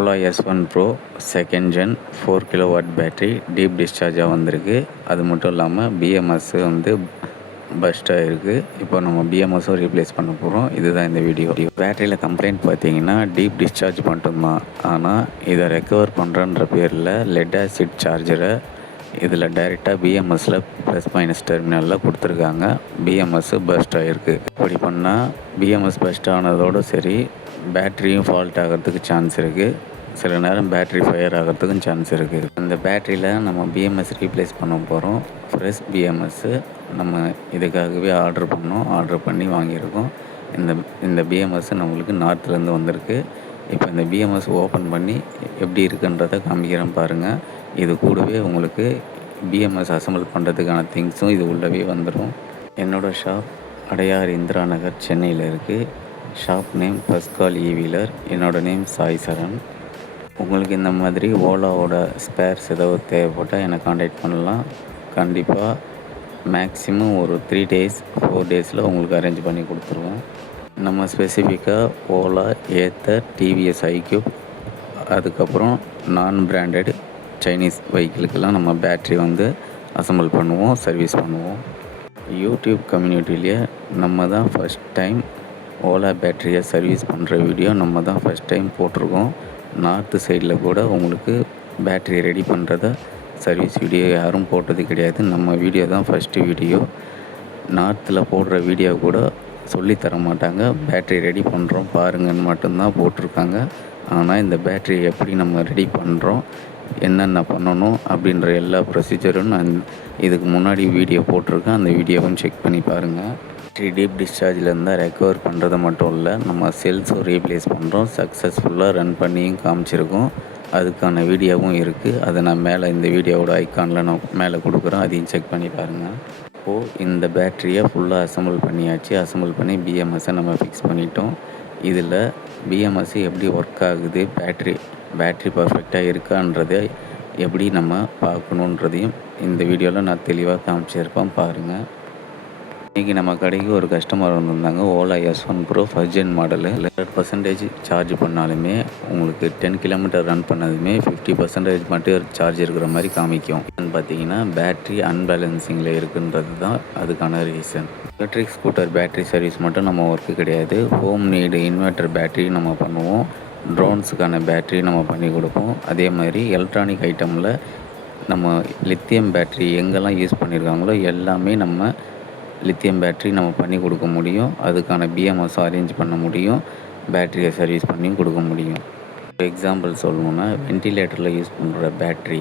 Ola S1 pro second gen 4 kilowatt battery deep டிஸ்சார்ஜாக வந்திருக்கு. அது மட்டும் இல்லாமல் பிஎம்எஸ் வந்து பஸ்ட்டாக இருக்குது. இப்போ நம்ம பிஎம்எஸும் ரீப்ளேஸ் பண்ண போகிறோம். இதுதான் இந்த வீடியோ. பேட்டரியில் கம்ப்ளைண்ட் பார்த்தீங்கன்னா டீப் டிஸ்சார்ஜ் மட்டும்தான். ஆனால் இதை ரெக்கவர் பண்ணுறன்ற பேரில் லெட் ஆசிட் சார்ஜரை இதில் டைரெக்டாக பிஎம்எஸில் ப்ளஸ் மைனஸ் டெர்மினலில் கொடுத்துருக்காங்க. பிஎம்எஸ் பஸ்ட் ஆகிருக்கு. இப்படி பண்ணால் பிஎம்எஸ் பஸ்ட் ஆனதோடு சரி, பேட்டரியும் ஃபால்ட் ஆகிறதுக்கு சான்ஸ் இருக்குது. சில நேரம் பேட்ரி ஃபயர் ஆகிறதுக்கும் சான்ஸ் இருக்குது. இந்த பேட்டரியில் நம்ம பிஎம்எஸ் ரீப்ளேஸ் பண்ண போகிறோம். ஃப்ரெஷ் பிஎம்எஸ்ஸு நம்ம இதுக்காகவே ஆர்டர் பண்ணி வாங்கியிருக்கோம். இந்த பிஎம்எஸ் நம்மளுக்கு நார்த்துலேருந்து வந்திருக்கு. இப்போ இந்த பிஎம்எஸ் ஓப்பன் பண்ணி எப்படி இருக்குன்றதை காமிக்கிறேன் பாருங்கள். இது கூடவே உங்களுக்கு பிஎம்எஸ் அசம்பிள் பண்ணுறதுக்கான திங்ஸும் இது உள்ளவே வந்துடும். என்னோடய ஷாப் அடையார் இந்திரா நகர் சென்னையில் இருக்குது. Shop name Pascal e wheeler. என்னோடய நேம் சாய் சரண். உங்களுக்கு இந்த மாதிரி ஓலாவோட ஸ்பேர்ஸ் ஏதாவது தேவைப்பட்டால் என்னை காண்டாக்ட் பண்ணலாம். கண்டிப்பாக மேக்ஸிமம் ஒரு 3 days 4 days உங்களுக்கு அரேஞ்ச் பண்ணி கொடுத்துருவோம். நம்ம ஸ்பெசிஃபிக்காக ஓலா, ஏத்தர், டிவிஎஸ் ஐக்யூப், அதுக்கப்புறம் நான் பிராண்டட் சைனீஸ் வெஹிக்கிளுக்கெல்லாம் நம்ம பேட்ரி வந்து அசம்பிள் பண்ணுவோம், சர்வீஸ் பண்ணுவோம். யூடியூப் கம்யூனிட்டிலேயே நம்ம தான் ஃபஸ்ட் டைம் ஓலா பேட்டரியை சர்வீஸ் பண்ணுற வீடியோ நம்ம தான் ஃபஸ்ட் டைம் போட்டிருக்கோம். நார்த்து சைடில் கூட உங்களுக்கு பேட்ரி ரெடி பண்ணுறத சர்வீஸ் வீடியோ யாரும் போட்டது கிடையாது. நம்ம வீடியோ தான் ஃபஸ்ட்டு வீடியோ. நார்த்தில் போடுற வீடியோ கூட சொல்லித்தர மாட்டாங்க. பேட்ரி ரெடி பண்ணுறோம் பாருங்கன்னு மட்டும்தான் போட்டிருக்காங்க. ஆனால் இந்த பேட்ரி எப்படி நம்ம ரெடி பண்ணுறோம், என்னென்ன பண்ணணும் அப்படின்ற எல்லா ப்ரொசீஜரும் நான் இதுக்கு முன்னாடி வீடியோ போட்டிருக்கேன். அந்த வீடியோவும் செக் பண்ணி பாருங்கள். பேட்ரி டீப் டிஸ்சார்ஜில் இருந்தால் ரெக்கவர் பண்ணுறது மட்டும் இல்லை, நம்ம செல்ஸும் ரீப்ளேஸ் பண்ணுறோம். சக்ஸஸ்ஃபுல்லாக ரன் பண்ணியும் காமிச்சிருக்கோம். அதுக்கான வீடியோவும் இருக்குது. அதை நான் மேலே இந்த வீடியோவோட ஐக்கானில் நான் மேலே கொடுக்குறேன். அதையும் செக் பண்ணி பாருங்கள். இப்போது இந்த பேட்டரியை ஃபுல்லாக அசம்பிள் பண்ணியாச்சு. அசம்பிள் பண்ணி பிஎம்எஸ்ஸை நம்ம ஃபிக்ஸ் பண்ணிட்டோம். இதில் பிஎம்எஸ் எப்படி ஒர்க் ஆகுது, பேட்ரி பர்ஃபெக்டாக இருக்கான்றதை எப்படி நம்ம பார்க்கணுன்றதையும் இந்த வீடியோவில் நான் தெளிவாக காமிச்சிருப்பேன் பாருங்கள். இன்றைக்கி நம்ம கடைக்கு ஒரு கஸ்டமர் வந்திருந்தாங்க. Ola S1 pro first gen model. 100% charge பண்ணாலுமே உங்களுக்கு 10 கிலோமீட்டர் ரன் பண்ணதுமே 50% மட்டும் சார்ஜ் இருக்கிற மாதிரி காமிக்கும். பார்த்தீங்கன்னா பேட்ரி அன்பேலன்சிங்கில் இருக்குன்றது தான் அதுக்கான reason. Electric scooter battery service மட்டும் நம்ம ஒர்க்கு கிடையாது. ஹோம் நீடு இன்வெர்ட்டர் பேட்ரி நம்ம பண்ணுவோம். ட்ரோன்ஸுக்கான பேட்ரி நம்ம பண்ணி கொடுப்போம். அதே மாதிரி எலக்ட்ரானிக் ஐட்டமில் நம்ம லித்தியம் பேட்ரி எங்கெல்லாம் யூஸ் பண்ணியிருக்காங்களோ எல்லாமே நம்ம லித்தியம் பேட்ரி நம்ம பண்ணி கொடுக்க முடியும். அதுக்கான பிஎம்எஸும் அரேஞ்ச் பண்ண முடியும். பேட்டரியை சர்வீஸ் பண்ணியும் கொடுக்க முடியும். எக்ஸாம்பிள் சொல்லணுன்னா, வென்டிலேட்டரில் யூஸ் பண்ணுற பேட்ரி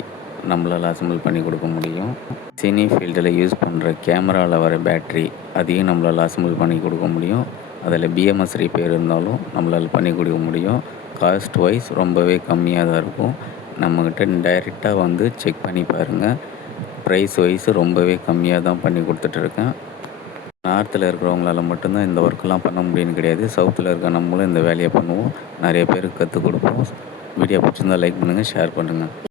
நம்மளால் அசம்பிள் பண்ணி கொடுக்க முடியும். சினி ஃபீல்டில் யூஸ் பண்ணுற கேமராவில் வர பேட்ரி அதையும் நம்மளால் அசம்பிள் பண்ணி கொடுக்க முடியும். அதில் பிஎம்எஸ் ரிப்பேர் இருந்தாலும் நம்மளால் பண்ணி கொடுக்க முடியும். காஸ்ட் வைஸ் ரொம்பவே கம்மியாக தான் இருக்கும். நம்மக்கிட்ட டைரெக்டாக வந்து செக் பண்ணி பாருங்கள். ப்ரைஸ் வைஸ் ரொம்பவே கம்மியாக தான் பண்ணி கொடுத்துட்ருக்கேன். நார்த்தில் இருக்கிறவங்களால மட்டும்தான் இந்த ஒர்க்கெலாம் பண்ண முடியும்னு கிடையாது. சவுத்தில் இருக்க நம்மளும் இந்த வேலையை பண்ணுவோம். நிறைய பேருக்கு கற்றுக் கொடுப்போம். வீடியோ பிடிச்சிருந்தால் லைக் பண்ணுங்கள், ஷேர் பண்ணுங்கள்.